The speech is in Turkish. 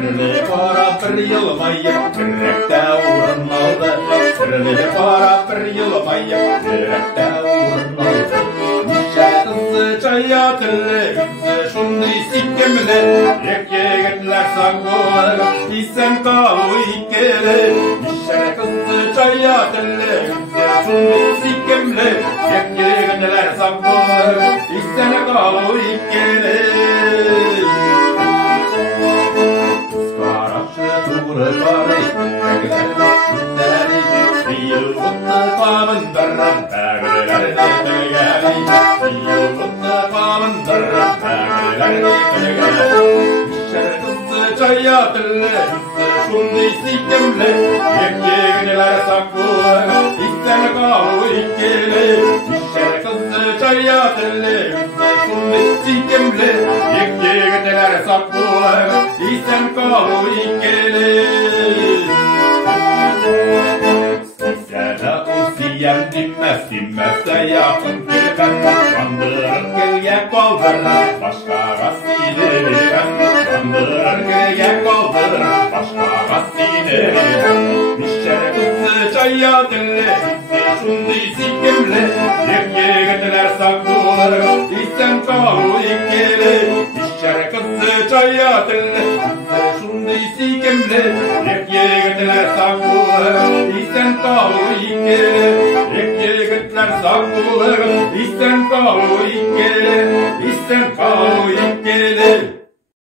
Sürüle para bir yılmayıp direkte uğrun aldı. Sürüle para bir yılmayıp direkte uğrun aldı. Nişe kızı çaya tülle kızı şunu sikkemle. Yek yegitler sangoğlu isen kavu ikkele. Nişe kızı çaya tülle kızı şunu sikkemle. Yek yegitler sangoğlu isen kavu ikkele. Çaya tülle kızı şunu sikkemle. Yek yegneler saklı isten kavu ikkele. Nişer kızı çaya tülle kızı şunu sikkemle. Yek yegneler saklı isten kavu ikkele. Sisene usiyem dinmez yakın girmem. Kandırır gölge kaldır başka sinerim. Kandırır gölge kaldır başka sinerim. Nişer kızı çaya tülle kızı şunu sikkemle. Yek yegitler saklılar isen kavu ikkele. Nişer kızı çaya tülle kızı şunu sikkemle. Yek yegitler saklılar isen kavu ikkele. Yek yegitler saklılar isen kavu ikkele. İsten kavu ikkele.